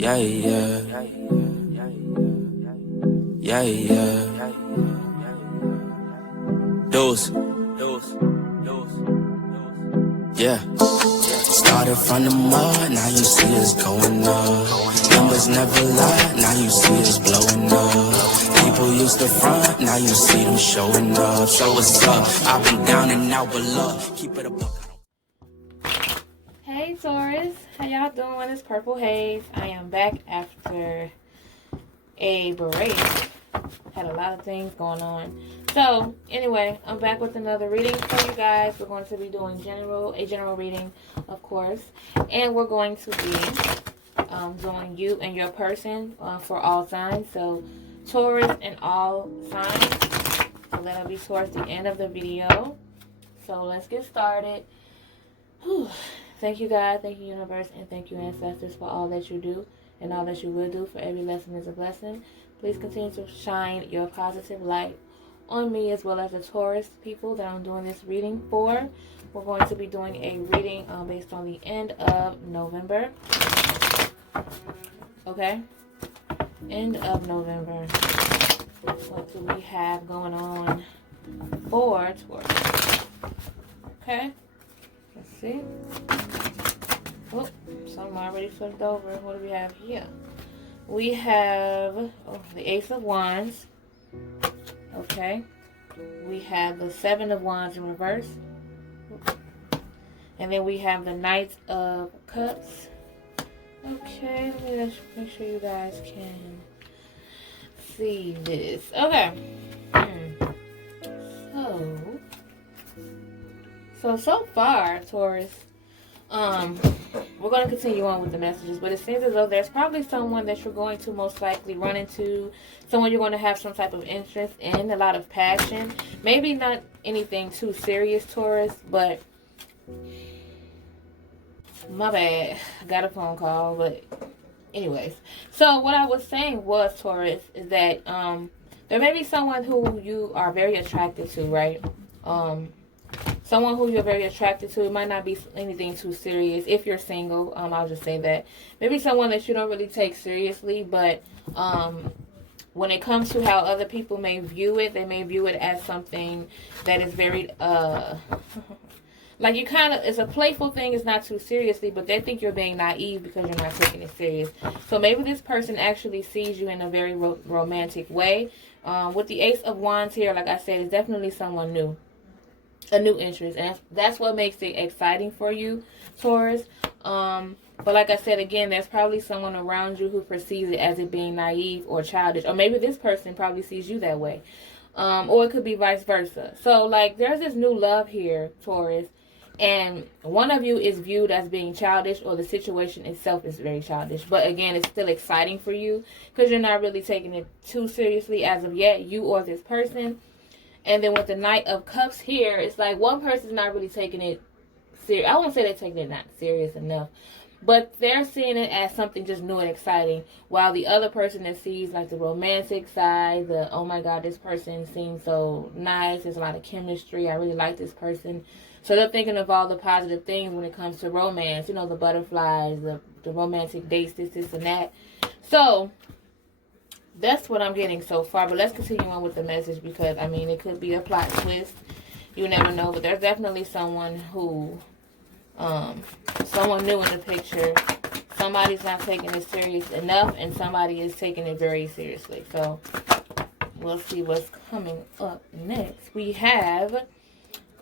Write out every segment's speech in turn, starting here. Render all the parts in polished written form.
Yeah, yeah. Yeah, yeah. Those. Yeah. Started from the mud, now you see us going up. Numbers never lie, now you see us blowing up. People used to front, now you see them showing up. So what's up? I've been down and out, but look, keep it a buck. Hey Taurus, how y'all doing? It's Purple Haze. I am back after a break. Had a lot of things going on. So anyway, I'm back with another reading for you guys. We're going to be doing a general reading, of course, and we're going to be doing you and your person for all signs. So Taurus and all signs. So that'll be towards the end of the video. So let's get started. Whew. Thank you, God. Thank you, universe. And thank you, ancestors, for all that you do and all that you will do. For every lesson is a blessing. Please continue to shine your positive light on me as well as the Taurus people that I'm doing this reading for. We're going to be doing a reading based on the end of November. Okay? End of November. What do we have going on for Taurus? Okay? Let's see. Oh, some already flipped over. What do we have here? We have the Ace of Wands. Okay. We have the Seven of Wands in reverse. And then we have the Knight of Cups. Okay, let me make sure you guys can see this. Okay. So far, Taurus, we're going to continue on with the messages, but it seems as though there's probably someone that you're going to most likely run into, someone you're going to have some type of interest in, a lot of passion. Maybe not anything too serious, Taurus, but my bad. I got a phone call, but anyways. So what I was saying was, Taurus, is that there may be someone who you are very attracted to, right? Someone who you're very attracted to. It might not be anything too serious. If you're single, I'll just say that. Maybe someone that you don't really take seriously, but when it comes to how other people may view it, they may view it as something that is very, like you kind of, it's a playful thing, it's not too seriously, but they think you're being naive because you're not taking it serious. So maybe this person actually sees you in a very romantic way. With the Ace of Wands here, like I said, it's definitely someone new. A new interest, and that's what makes it exciting for you, Taurus. But like I said, again, there's probably someone around you who perceives it as it being naive or childish, or maybe this person probably sees you that way, or it could be vice versa. So like there's this new love here, Taurus, and one of you is viewed as being childish, or the situation itself is very childish, but again, it's still exciting for you because you're not really taking it too seriously as of yet, you or this person. And then with the Knight of Cups here, it's like one person's not really taking it serious. I won't say they're taking it not serious enough, but they're seeing it as something just new and exciting, while the other person that sees like the romantic side, the oh my god, this person seems so nice, there's a lot of chemistry, I really like this person. So they're thinking of all the positive things when it comes to romance, you know, the butterflies, the romantic dates, this and that. So that's what I'm getting so far, but let's continue on with the message because, I mean, it could be a plot twist. You never know, but there's definitely someone who, someone new in the picture. Somebody's not taking it serious enough, and somebody is taking it very seriously. So, we'll see what's coming up next. We have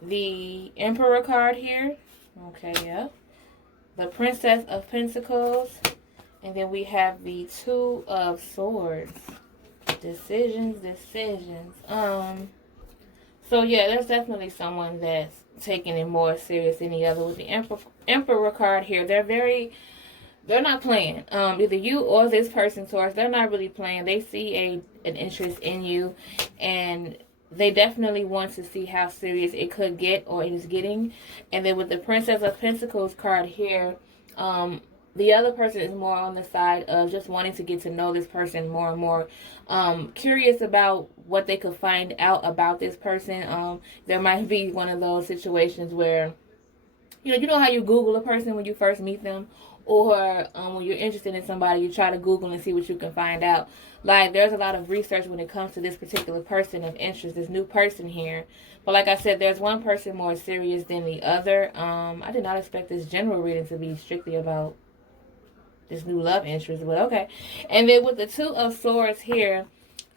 the Emperor card here. Okay, yeah. The Princess of Pentacles. And then we have the Two of Swords. Decisions. So yeah, there's definitely someone that's taking it more serious than the other. With the Emperor card here, they're not playing. Either you or this person, Taurus, they're not really playing. They see an interest in you, and they definitely want to see how serious it could get or it is getting. And then with the Princess of Pentacles card here, the other person is more on the side of just wanting to get to know this person more and more. Curious about what they could find out about this person. There might be one of those situations where you know how you Google a person when you first meet them, or when you're interested in somebody, you try to Google and see what you can find out. Like, there's a lot of research when it comes to this particular person of interest, this new person here. But like I said, there's one person more serious than the other. I did not expect this general reading to be strictly about this new love interest, but okay. And then with the Two of Swords here,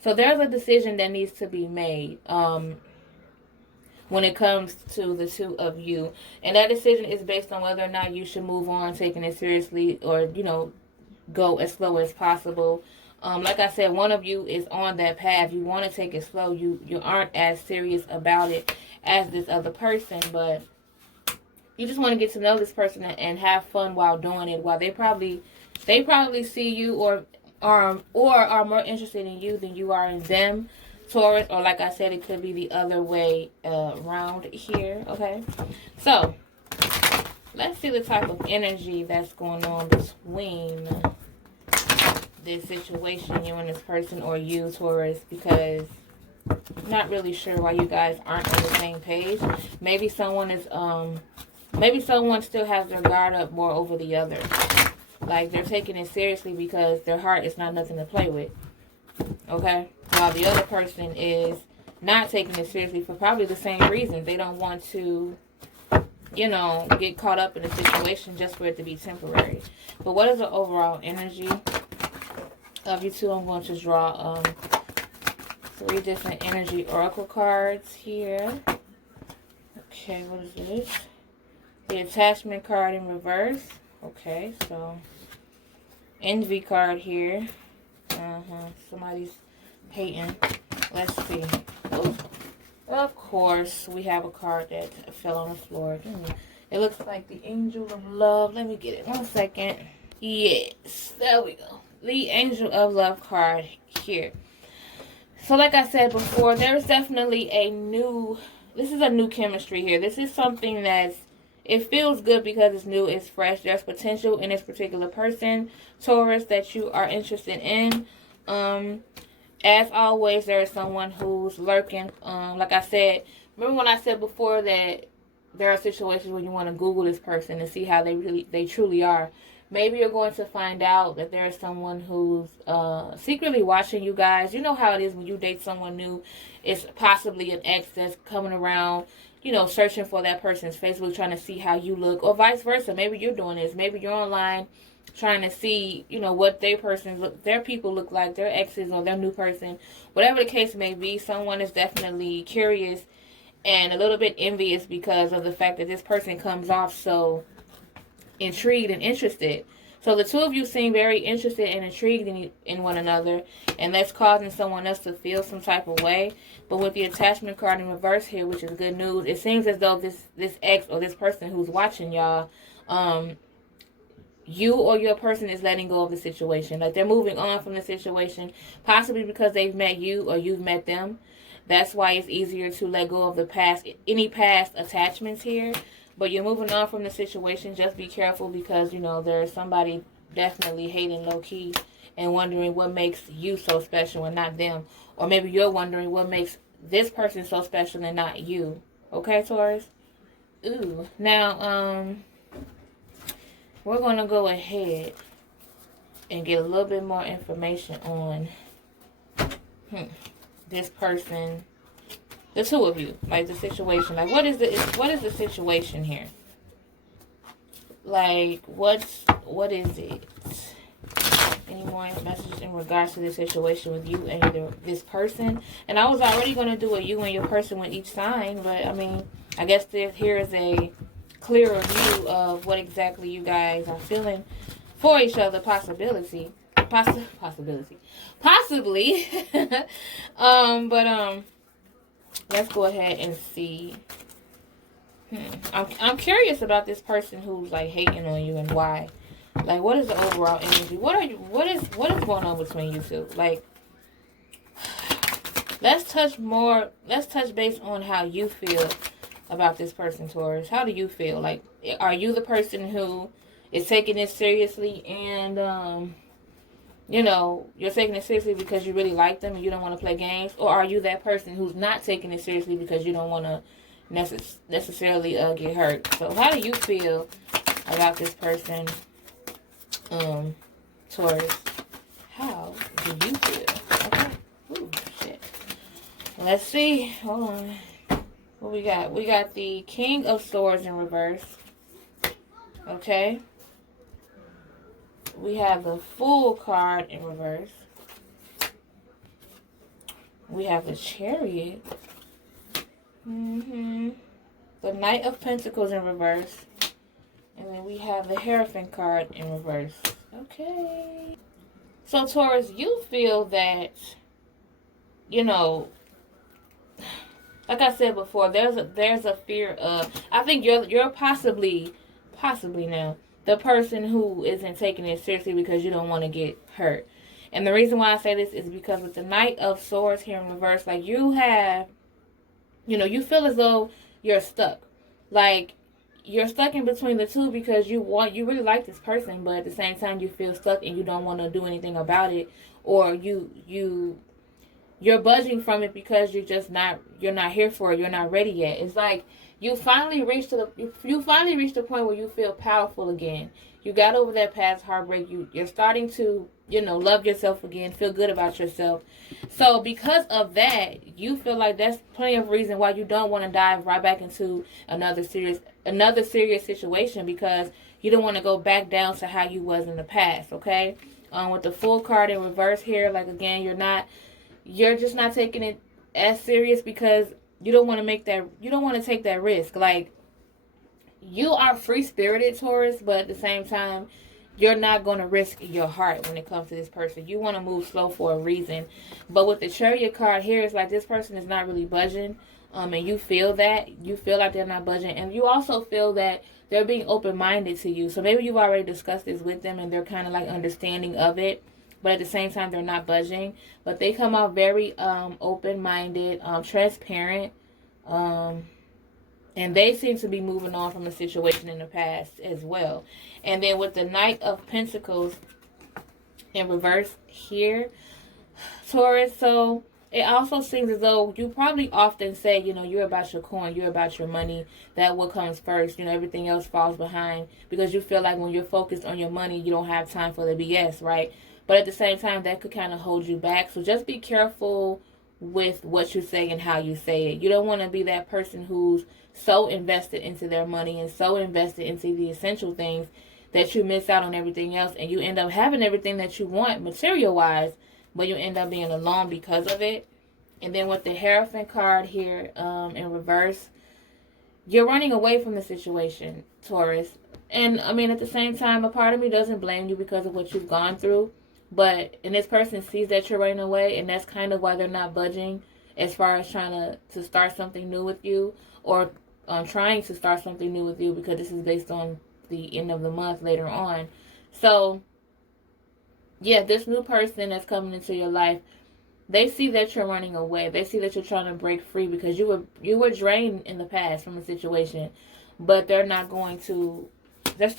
so there's a decision that needs to be made when it comes to the two of you. And that decision is based on whether or not you should move on, taking it seriously, or, you know, go as slow as possible. Like I said, one of you is on that path. You want to take it slow. You aren't as serious about it as this other person, but you just want to get to know this person and have fun while doing it. While they probably see you or are more interested in you than you are in them, Taurus. Or like I said, it could be the other way around here. Okay, so let's see the type of energy that's going on between this situation, you and this person, or you, Taurus, because I'm not really sure why you guys aren't on the same page. Maybe someone is maybe someone still has their guard up more over the other. Like, they're taking it seriously because their heart is not nothing to play with. Okay? While the other person is not taking it seriously for probably the same reason. They don't want to, you know, get caught up in a situation just for it to be temporary. But what is the overall energy of you two? I'm going to draw 3 different energy oracle cards here. Okay, what is this? The attachment card in reverse. Okay, so envy card here. Somebody's hating. Let's see. Ooh. Of course, we have a card that fell on the floor. It looks like the Angel of Love. Let me get it 1 second. Yes, there we go. The Angel of Love card here. So like I said before, there's definitely this is a new chemistry here. This is something it feels good because it's new, it's fresh. There's potential in this particular person, Taurus, that you are interested in. As always, there is someone who's lurking. Like I said, remember when I said before that there are situations when you want to Google this person and see how they truly are. Maybe you're going to find out that there is someone who's secretly watching you guys. You know how it is when you date someone new. It's possibly an ex that's coming around, you know, searching for that person's Facebook, trying to see how you look, or vice versa. Maybe you're doing this. Maybe you're online trying to see, you know, what their people look like, their exes or their new person. Whatever the case may be, someone is definitely curious and a little bit envious because of the fact that this person comes off so intrigued and interested. So the two of you seem very interested and intrigued in one another, and that's causing someone else to feel some type of way. But with the attachment card in reverse here, which is good news, it seems as though this ex or this person who's watching y'all, you or your person is letting go of the situation. Like, they're moving on from the situation, possibly because they've met you or you've met them. That's why it's easier to let go of the past, any past attachments here. But you're moving on from the situation. Just be careful because, you know, there's somebody definitely hating low-key and wondering what makes you so special and not them. Or maybe you're wondering what makes this person so special and not you. Okay, Taurus? Ooh. Now, we're going to go ahead and get a little bit more information on this person. The two of you, like the situation, like what is the situation here? Like what is it? Any more messages in regards to this situation with you and this person? And I was already going to do a you and your person with each sign, but I mean, I guess here is a clearer view of what exactly you guys are feeling for each other. Possibility, possibly. Let's go ahead and see. I'm curious about this person who's like hating on you and why. Like, what is the overall energy? What is going on between you two? Like, let's touch base on how you feel about this person, Taurus. How do you feel? Like, are you the person who is taking this seriously and you know, you're taking it seriously because you really like them and you don't want to play games? Or are you that person who's not taking it seriously because you don't want to necessarily get hurt. So how do you feel about this person, Taurus? How do you feel? Okay. Ooh, shit. Let's see. Hold on. What we got? We got the King of Swords in reverse. Okay. We have the Fool card in reverse. We have the Chariot. The Knight of Pentacles in reverse. And then we have the Hierophant card in reverse. Okay. So, Taurus, you feel that, you know, like I said before, there's a fear of, I think you're possibly now the person who isn't taking it seriously because you don't want to get hurt. And the reason why I say this is because with the Knight of Swords here in reverse, like you have, you know, you feel as though you're stuck. Like you're stuck in between the two because you really like this person, but at the same time you feel stuck and you don't want to do anything about it, or you're budging from it because you're not here for it. You're not ready yet. It's like you finally reached the point where you feel powerful again. You got over that past heartbreak. You're starting to, you know, love yourself again, feel good about yourself. So because of that, you feel like that's plenty of reason why you don't want to dive right back into another serious situation, because you don't want to go back down to how you was in the past. Okay, with the Fool card in reverse here, like again, you're just not taking it as serious because you don't want to take that risk. Like, you are free-spirited, Taurus, but at the same time, you're not going to risk your heart when it comes to this person. You want to move slow for a reason. But with the Chariot card here, it's like this person is not really budging. And you feel that. You feel like they're not budging. And you also feel that they're being open-minded to you. So maybe you've already discussed this with them and they're kind of like understanding of it. But at the same time, they're not budging. But they come out very open-minded, transparent. And they seem to be moving on from a situation in the past as well. And then with the Knight of Pentacles in reverse here, Taurus, so it also seems as though you probably often say, you know, you're about your coin, you're about your money, that what comes first, you know, everything else falls behind, because you feel like when you're focused on your money, you don't have time for the BS, right? But at the same time, that could kind of hold you back. So just be careful with what you say and how you say it. You don't want to be that person who's so invested into their money and so invested into the essential things that you miss out on everything else, and you end up having everything that you want material-wise, but you end up being alone because of it. And then with the Hierophant card here in reverse, you're running away from the situation, Taurus. And, I mean, at the same time, a part of me doesn't blame you because of what you've gone through. And this person sees that you're running away, and that's kind of why they're not budging as far as trying to start something new with you, or trying to start something new with you, because this is based on the end of the month later on. So, yeah, this new person that's coming into your life, they see that you're running away. They see that you're trying to break free because you were drained in the past from a situation, but they're still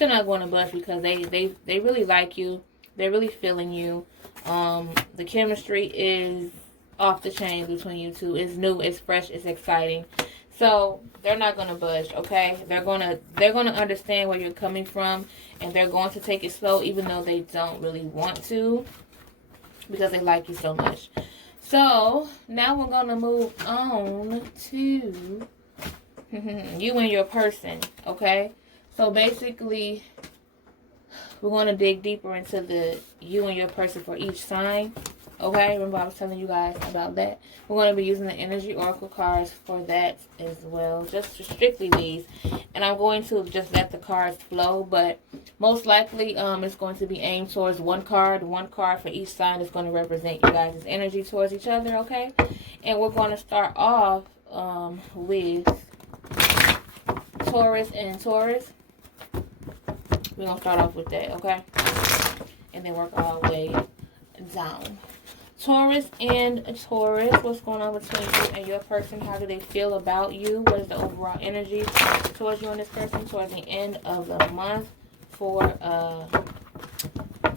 not going to budge because they really like you. They're really feeling you. The chemistry is off the chain between you two. It's new, it's fresh, it's exciting. So they're not gonna budge, okay? They're gonna understand where you're coming from, and they're going to take it slow, even though they don't really want to, because they like you so much. So now we're gonna move on to you and your person, okay? So basically, we're going to dig deeper into the you and your person for each sign. Okay, remember I was telling you guys about that. We're going to be using the energy oracle cards for that as well. Just strictly these. And I'm going to just let the cards flow. But most likely it's going to be aimed towards one card. One card for each sign is going to represent you guys' energy towards each other. Okay. And we're going to start off with Taurus and Taurus. We're going to start off with that, okay? And then work our way down. Taurus and Taurus, what's going on between you and your person? How do they feel about you? What is the overall energy towards you and this person towards the end of the month for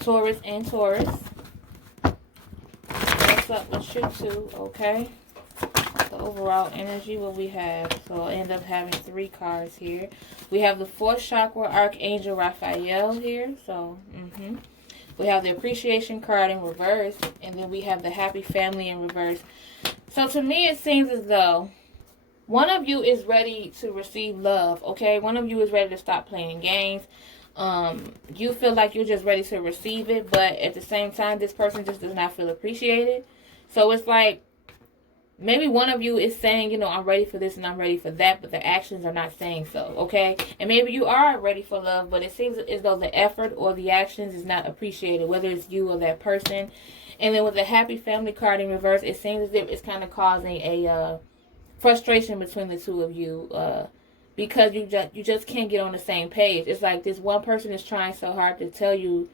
Taurus and Taurus? What's up with you two, okay? The overall energy, what we have. So I'll end up having 3 cards here. We have the 4th chakra Archangel Raphael here. So, we have the appreciation card in reverse. And then we have the happy family in reverse. So to me, it seems as though one of you is ready to receive love, okay? One of you is ready to stop playing games. You feel like you're just ready to receive it, but at the same time, this person just does not feel appreciated. So it's like, maybe one of you is saying, you know, I'm ready for this and I'm ready for that, but the actions are not saying so, okay? And maybe you are ready for love, but it seems as though the effort or the actions is not appreciated, whether it's you or that person. And then with the happy family card in reverse, it seems as if it's kind of causing a frustration between the two of you, because you just can't get on the same page. It's like this one person is trying so hard to tell you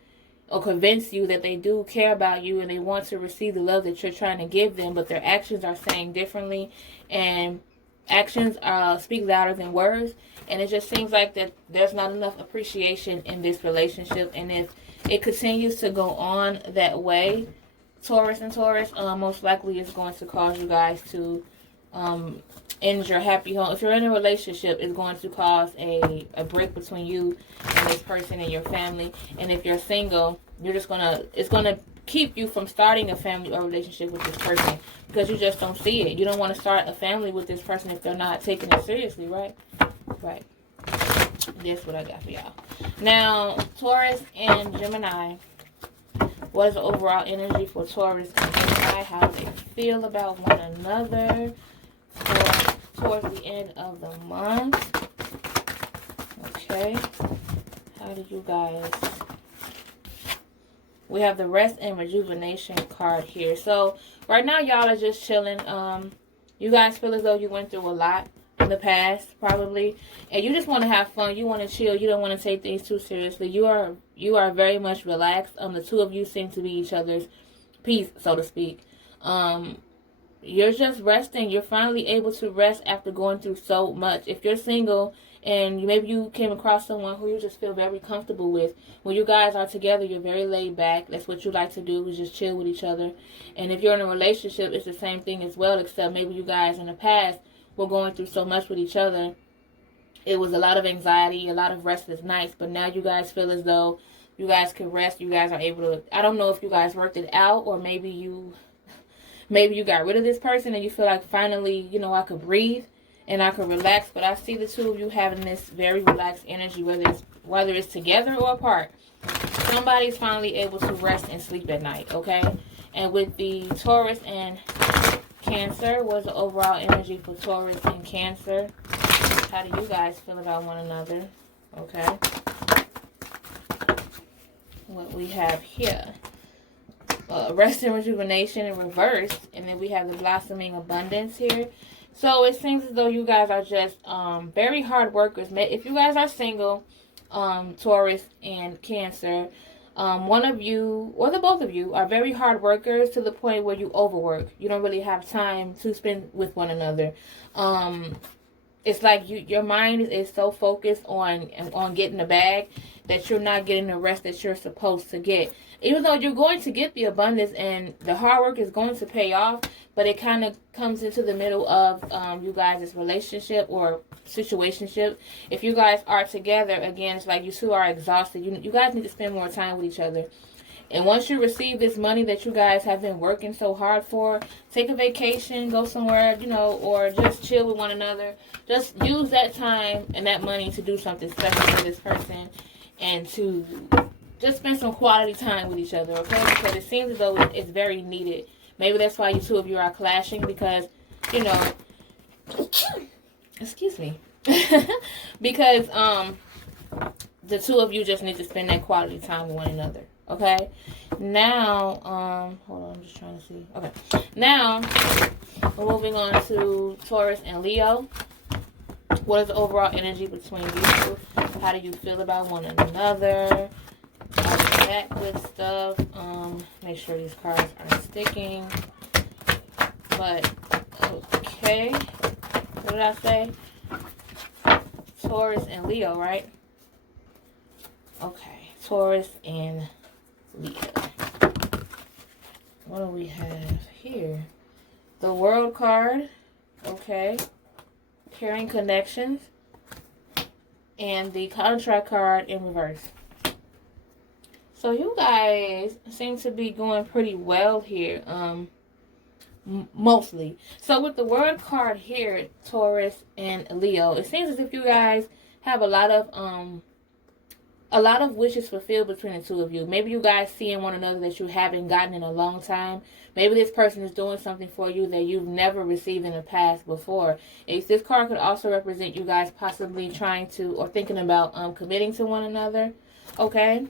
or convince you that they do care about you and they want to receive the love that you're trying to give them, but their actions are saying differently, and actions speak louder than words. And it just seems like that there's not enough appreciation in this relationship, and if it continues to go on that way, Taurus and Taurus, most likely it's going to cause you guys to end your happy home. If you're in a relationship, it's going to cause a break between you and this person and your family. And if you're single, it's gonna keep you from starting a family or relationship with this person, because you just don't see it. You don't want to start a family with this person if they're not taking it seriously, right? Right. That's what I got for y'all. Now, Taurus and Gemini. What is the overall energy for Taurus and Gemini? How do they feel about one another towards the end of the month? Okay. How do you guys... We have the rest and rejuvenation card here. So, right now, y'all are just chilling. You guys feel as though you went through a lot in the past, probably, and you just want to have fun. You want to chill. You don't want to take things too seriously. You are very much relaxed. The two of you seem to be each other's peace, so to speak. You're just resting. You're finally able to rest after going through so much. If you're single and maybe you came across someone who you just feel very comfortable with, when you guys are together, you're very laid back. That's what you like to do, is just chill with each other. And if you're in a relationship, it's the same thing as well, except maybe you guys in the past were going through so much with each other. It was a lot of anxiety, a lot of restless nights, but now you guys feel as though you guys can rest. You guys are able to, I don't know if you guys worked it out, or maybe you got rid of this person and you feel like finally, you know, I could breathe and I could relax. But I see the two of you having this very relaxed energy, whether it's together or apart. Somebody's finally able to rest and sleep at night, okay? And with the Taurus and Cancer, what's the overall energy for Taurus and Cancer? How do you guys feel about one another? Okay. What we have here. Rest and rejuvenation in reverse. And then we have the blossoming abundance here. So it seems as though you guys are just very hard workers. If you guys are single, Taurus and Cancer, one of you, or the both of you, are very hard workers to the point where you overwork. You don't really have time to spend with one another. It's like your mind is so focused on getting the bag that you're not getting the rest that you're supposed to get. Even though you're going to get the abundance and the hard work is going to pay off, but it kind of comes into the middle of you guys' relationship or situationship. If you guys are together, again, it's like you two are exhausted. You guys need to spend more time with each other. And once you receive this money that you guys have been working so hard for, take a vacation, go somewhere, you know, or just chill with one another. Just use that time and that money to do something special for this person and to just spend some quality time with each other, okay? Because it seems as though it's very needed. Maybe that's why you two of you are clashing, because, you know, excuse me, because the two of you just need to spend that quality time with one another. Okay, now, hold on, I'm just trying to see. Okay, now, we're moving on to Taurus and Leo. What is the overall energy between you two? How do you feel about one another? All that good stuff. Make sure these cards aren't sticking. But, okay. What did I say? Taurus and Leo, right? Okay, Taurus and Leo. What do we have here? The World card, Okay. Caring connections. And the contract card in reverse. So you guys seem to be going pretty well here. Mostly. So with the word card here, Taurus and Leo, it seems as if you guys have a lot of wishes fulfilled between the two of you. Maybe you guys seeing one another that you haven't gotten in a long time. Maybe this person is doing something for you that you've never received in the past before. This card could also represent you guys possibly trying to or thinking about committing to one another. Okay.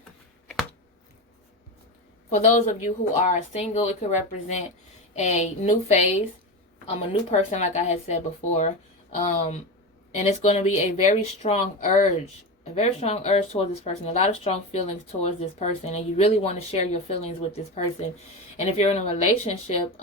For those of you who are single, it could represent a new phase, a new person, like I had said before, and it's going to be a very strong urge towards this person, a lot of strong feelings towards this person, and you really want to share your feelings with this person. And if you're in a relationship,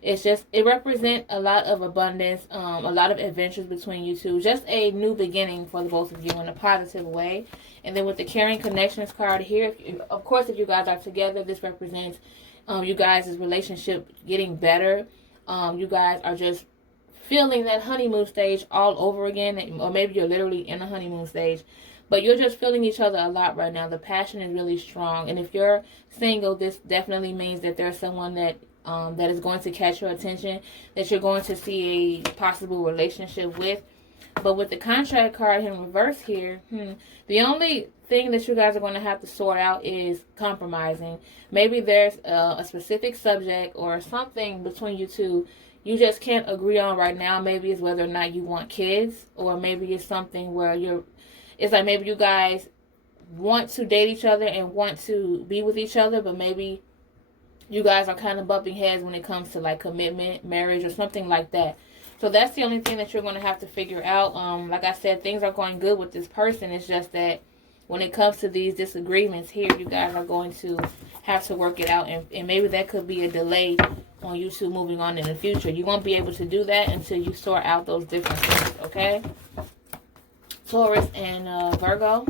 it represents a lot of abundance, a lot of adventures between you two, just a new beginning for the both of you in a positive way. And then with the caring connections card here, of course, if you guys are together, this represents you guys' relationship getting better. You guys are just feeling that honeymoon stage all over again, or maybe you're literally in a honeymoon stage, but you're just feeling each other a lot right now. The passion is really strong, and if you're single, this definitely means that there's someone that is going to catch your attention, that you're going to see a possible relationship with. But with the contract card in reverse here, the only thing that you guys are going to have to sort out is compromising. Maybe there's a specific subject or something between you two you just can't agree on right now. Maybe it's whether or not you want kids, or maybe it's something where it's like maybe you guys want to date each other and want to be with each other, but maybe you guys are kind of bumping heads when it comes to like commitment, marriage, or something like that. So that's the only thing that you're going to have to figure out. Like I said, things are going good with this person. It's just that when it comes to these disagreements here, you guys are going to have to work it out. And maybe that could be a delay on you two moving on in the future. You won't be able to do that until you sort out those differences, okay? Taurus and Virgo.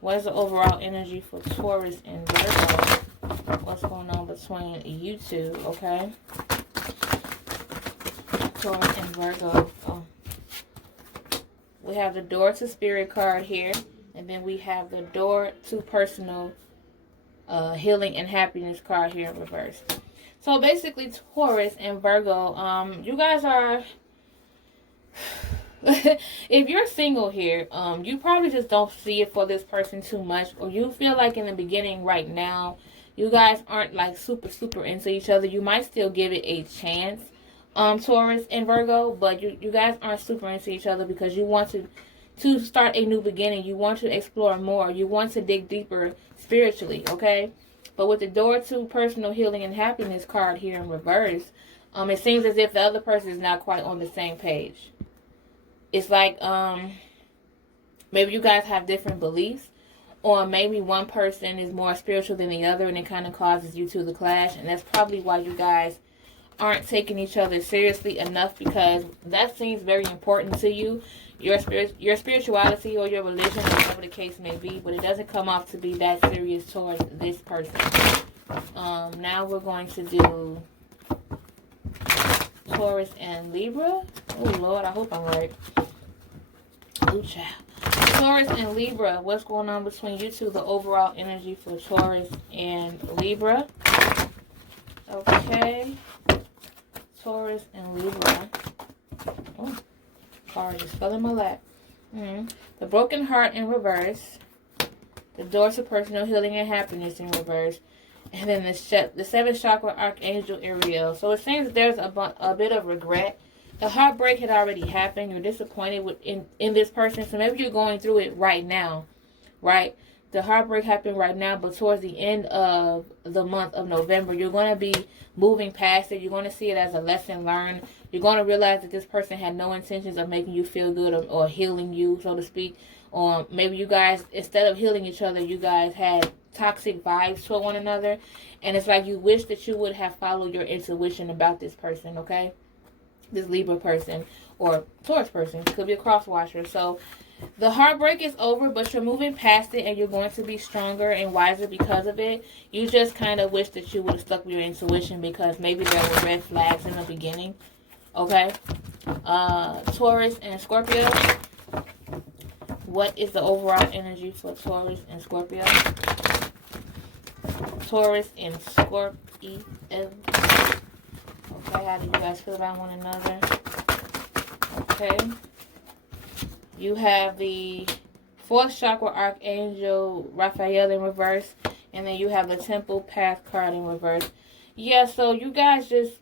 What is the overall energy for Taurus and Virgo? What's going on between you two, okay? Taurus and Virgo. Oh. We have the door to spirit card here. And then we have the door to personal healing and happiness card here in reverse. So basically, Taurus and Virgo, you guys are... if you're single here, you probably just don't see it for this person too much. Or you feel like in the beginning right now, you guys aren't like super into each other. You might still give it a chance, Taurus and Virgo, but you guys aren't super into each other because you want to start a new beginning. You want to explore more. You want to dig deeper spiritually, okay? But with the door to personal healing and happiness card here in reverse, it seems as if the other person is not quite on the same page. It's like maybe you guys have different beliefs, or maybe one person is more spiritual than the other, and it kind of causes you two to clash. And that's probably why you guys aren't taking each other seriously enough, because that seems very important to you. Your spirituality or your religion, whatever the case may be, but it doesn't come off to be that serious towards this person. Now we're going to do Taurus and Libra. Oh Lord, I hope I'm right. Ooh, child. Taurus and Libra. What's going on between you two? The overall energy for Taurus and Libra. Okay. Taurus and Libra. Oh. Card just fell in my lap. The broken heart in reverse. The door to personal healing and happiness in reverse. And then the seventh chakra archangel Ariel. So it seems that there's a bit of regret. The heartbreak had already happened. You're disappointed in this person. So maybe you're going through it right now. Right? The heartbreak happened right now, but towards the end of the month of November, you're going to be moving past it. You're going to see it as a lesson learned. You're going to realize that this person had no intentions of making you feel good or healing you, so to speak. Or maybe you guys, instead of healing each other, you guys had toxic vibes toward one another. And it's like you wish that you would have followed your intuition about this person, okay? This Libra person or Taurus person. Could be a cross-watcher. So The heartbreak is over, but you're moving past it and you're going to be stronger and wiser because of it. You just kind of wish that you would have stuck with your intuition because maybe there were red flags in the beginning. Okay? Taurus and Scorpio. What is the overall energy for Taurus and Scorpio? Taurus and Scorpio. Okay, how do you guys feel about one another? Okay. You have the 4th chakra archangel Raphael in reverse. And then you have the Temple Path card in reverse. Yeah, so you guys just...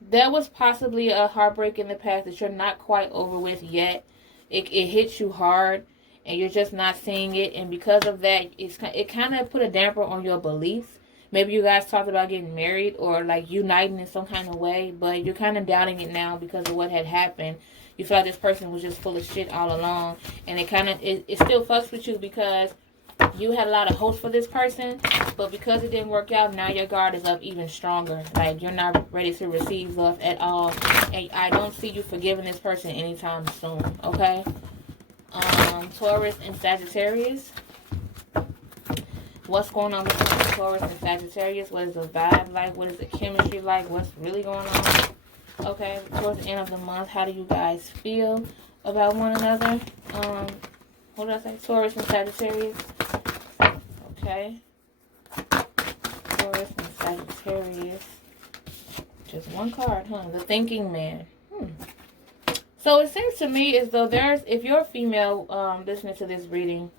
there was possibly a heartbreak in the past that you're not quite over with yet. It hits you hard. And you're just not seeing it. And because of that, it kind of put a damper on your beliefs. Maybe you guys talked about getting married or like uniting in some kind of way. But you're kind of doubting it now because of what had happened. You feel like this person was just full of shit all along. And it kind of, it still fucks with you because you had a lot of hopes for this person. But because it didn't work out, now your guard is up even stronger. Like, you're not ready to receive love at all. And I don't see you forgiving this person anytime soon. Okay? Taurus and Sagittarius. What's going on between Taurus and Sagittarius? What is the vibe like? What is the chemistry like? What's really going on? Okay, towards the end of the month, how do you guys feel about one another? What did I say? Taurus and Sagittarius. Okay. Taurus and Sagittarius. Just one card, huh? The Thinking Man. So it seems to me as though if you're a female listening to this reading,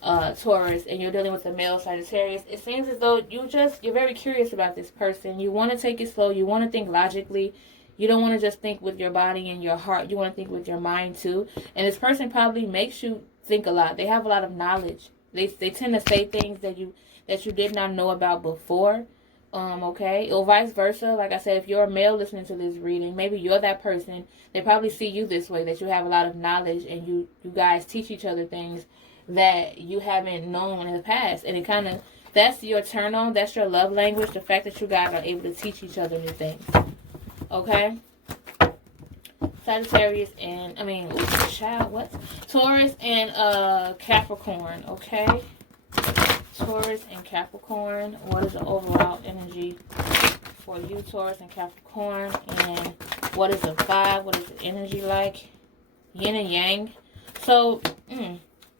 Taurus, and you're dealing with a male Sagittarius, it seems as though you're very curious about this person. You want to take it slow. You want to think logically. You don't want to just think with your body and your heart. You want to think with your mind too. And this person probably makes you think a lot. They have a lot of knowledge. They tend to say things that you did not know about before. Okay, or vice versa. Like I said, if you're a male listening to this reading, maybe you're that person. They probably see you this way, that you have a lot of knowledge and you guys teach each other things that you haven't known in the past. And it kind of, that's your turn on. That's your love language. The fact that you guys are able to teach each other new things. Okay? Sagittarius and, Taurus and Capricorn. Okay? Taurus and Capricorn. What is the overall energy for you, Taurus and Capricorn? And what is the vibe? What is the energy like? Yin and Yang. So,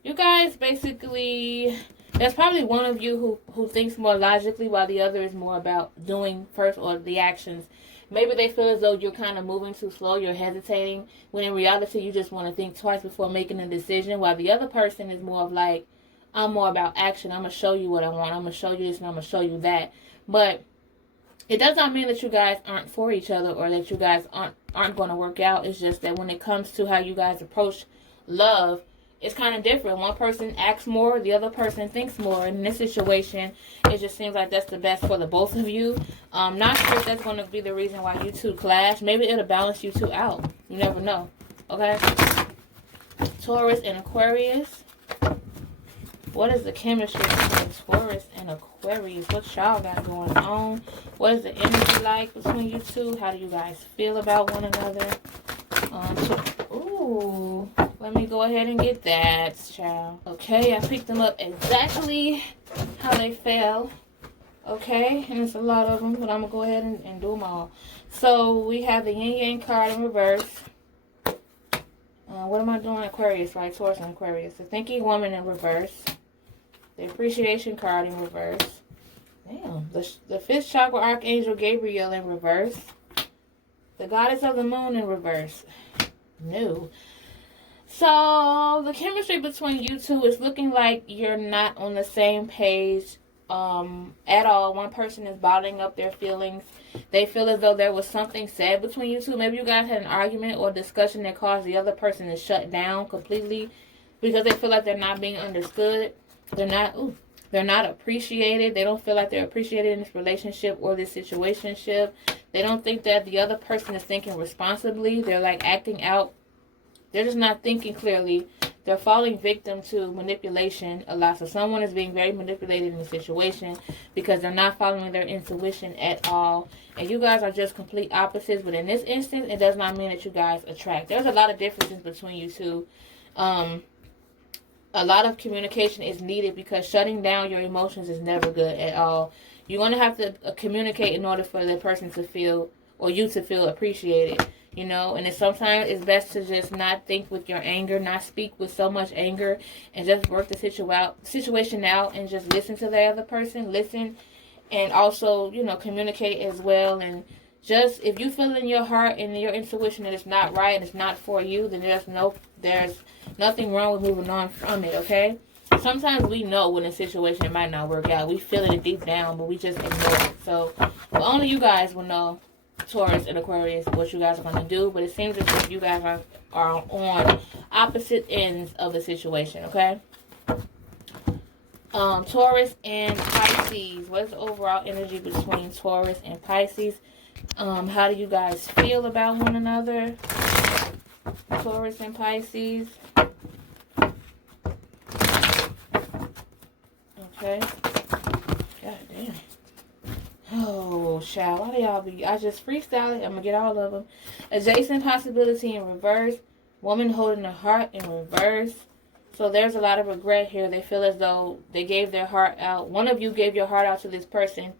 you guys basically, there's probably one of you who thinks more logically while the other is more about doing first or the actions. Maybe they feel as though you're kind of moving too slow, you're hesitating, when in reality you just want to think twice before making a decision, while the other person is more of like, I'm more about action. I'm going to show you what I want. I'm going to show you this and I'm going to show you that. But it does not mean that you guys aren't for each other or that you guys aren't going to work out. It's just that when it comes to how you guys approach love, it's kind of different. One person acts more, the other person thinks more. In this situation, it just seems like that's the best for the both of you. Not sure if that's going to be the reason why you two clash. Maybe it'll balance you two out. You never know. Okay? Taurus and Aquarius. What is the chemistry between Taurus and Aquarius? What y'all got going on? What is the energy like between you two? How do you guys feel about one another? Ooh, let me go ahead and get that, child. Okay, I picked them up exactly how they fell. Okay, and it's a lot of them, but I'm going to go ahead and do them all. So, we have the Yin Yang card in reverse. What am I doing? Aquarius, right? Taurus and Aquarius. The Thinking Woman in reverse. The Appreciation card in reverse. Damn. The 5th chakra Archangel Gabriel in reverse. The Goddess of the Moon in reverse. No. So, the chemistry between you two is looking like you're not on the same page at all. One person is bottling up their feelings. They feel as though there was something said between you two. Maybe you guys had an argument or discussion that caused the other person to shut down completely because they feel like they're not being understood. They're not appreciated. They don't feel like they're appreciated in this relationship or this situationship. They don't think that the other person is thinking responsibly. They're like acting out. They're just not thinking clearly. They're falling victim to manipulation a lot. So someone is being very manipulated in the situation because they're not following their intuition at all. And you guys are just complete opposites. But in this instance, it does not mean that you guys attract. There's a lot of differences between you two. A lot of communication is needed because shutting down your emotions is never good at all. You're going to have to communicate in order for the person to feel, or you to feel appreciated, you know. And sometimes it's best to just not think with your anger, not speak with so much anger, and just work the situation out and just listen to the other person, listen, and also, you know, communicate as well. And just, if you feel in your heart and your intuition that it's not right and it's not for you, then there's nothing wrong with moving on from it, okay? Sometimes we know when a situation might not work out. We feel it deep down, but we just ignore it. So, only you guys will know, Taurus and Aquarius, what you guys are going to do. But it seems as if you guys are on opposite ends of the situation, okay? Taurus and Pisces. What is the overall energy between Taurus and Pisces? How do you guys feel about one another? Taurus and Pisces. Okay. God damn. Oh, child. Why do y'all be... I just freestyled it. I'm going to get all of them. Adjacent possibility in reverse. Woman holding the heart in reverse. So there's a lot of regret here. They feel as though they gave their heart out. One of you gave your heart out to this person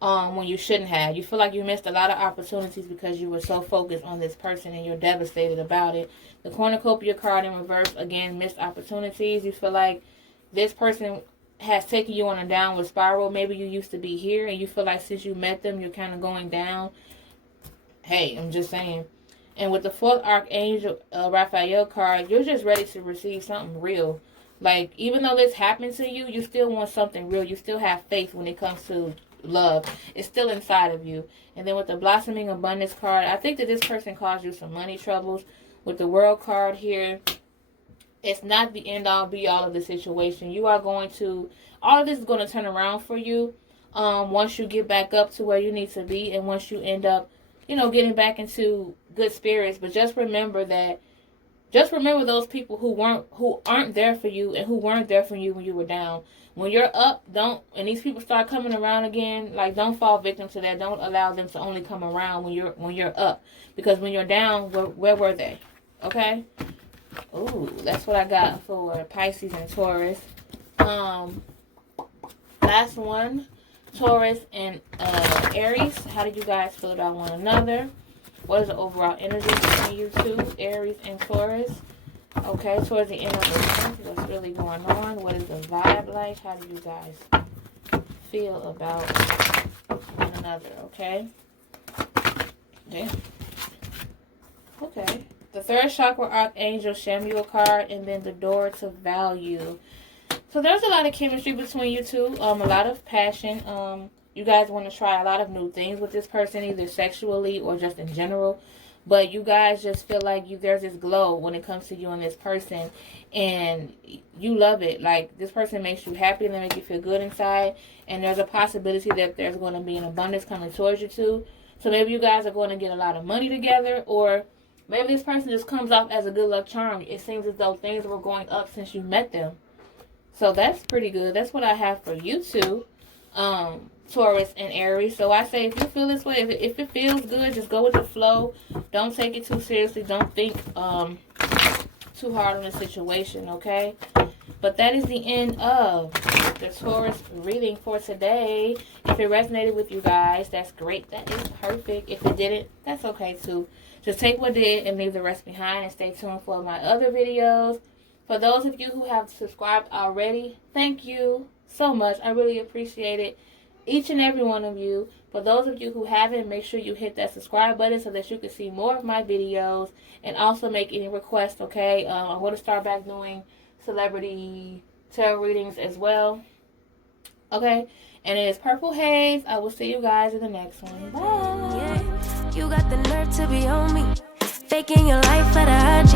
when you shouldn't have. You feel like you missed a lot of opportunities because you were so focused on this person and you're devastated about it. The cornucopia card in reverse, again, missed opportunities. You feel like this person has taken you on a downward spiral. Maybe you used to be here and you feel like since you met them, you're kind of going down. Hey, I'm just saying. And with the fourth Archangel Raphael card, you're just ready to receive something real. Like, even though this happened to you, you still want something real. You still have faith when it comes to love. It's still inside of you. And then with the Blossoming Abundance card, I think that this person caused you some money troubles. With the World card here, it's not the end-all, be-all of the situation. You are going to... all of this is going to turn around for you once you get back up to where you need to be. And once you end up, you know, getting back into good spirits. But just remember that... just remember those people who aren't there for you and who weren't there for you when you were down. When you're up, and these people start coming around again, like, don't fall victim to that. Don't allow them to only come around when you're up. Because when you're down, where were they? Okay? Ooh, that's what I got for Pisces and Taurus. Last one, Taurus and Aries. How do you guys feel about one another? What is the overall energy between you two, Aries and Taurus? Okay, towards the end of the month, what's really going on? What is the vibe like? How do you guys feel about one another? Okay. Damn. Okay. The third chakra Archangel Samuel card, and then the door to value. So there's a lot of chemistry between you two. A lot of passion. You guys want to try a lot of new things with this person, either sexually or just in general. But you guys just feel like there's this glow when it comes to you and this person. And you love it. Like, this person makes you happy and they make you feel good inside. And there's a possibility that there's going to be an abundance coming towards you two. So maybe you guys are going to get a lot of money together. Or maybe this person just comes off as a good luck charm. It seems as though things were going up since you met them. So that's pretty good. That's what I have for you two. Taurus and Aries. So I say, if you feel this way, if it feels good, just go with the flow. Don't take it too seriously. Don't think too hard on the situation, okay? But that is the end of the Taurus reading for today. If it resonated with you guys, that's great. That is perfect. If it didn't, that's okay too. Just take what did and leave the rest behind, and stay tuned for my other videos. For those of you who have subscribed already, thank you so much. I really appreciate it. Each and every one of you. For those of you who haven't, make sure you hit that subscribe button so that you can see more of my videos, and also make any requests, okay? I want to start back doing celebrity tarot readings as well, okay? And it is Purple Haze. I will see you guys in the next one. Bye. Yeah, you got the nerve to be on me, faking your life for the IG.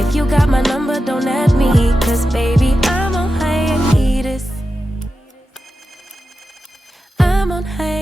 If you got my number, don't add me, cause baby, I'm on hiatus. I'm on hiatus.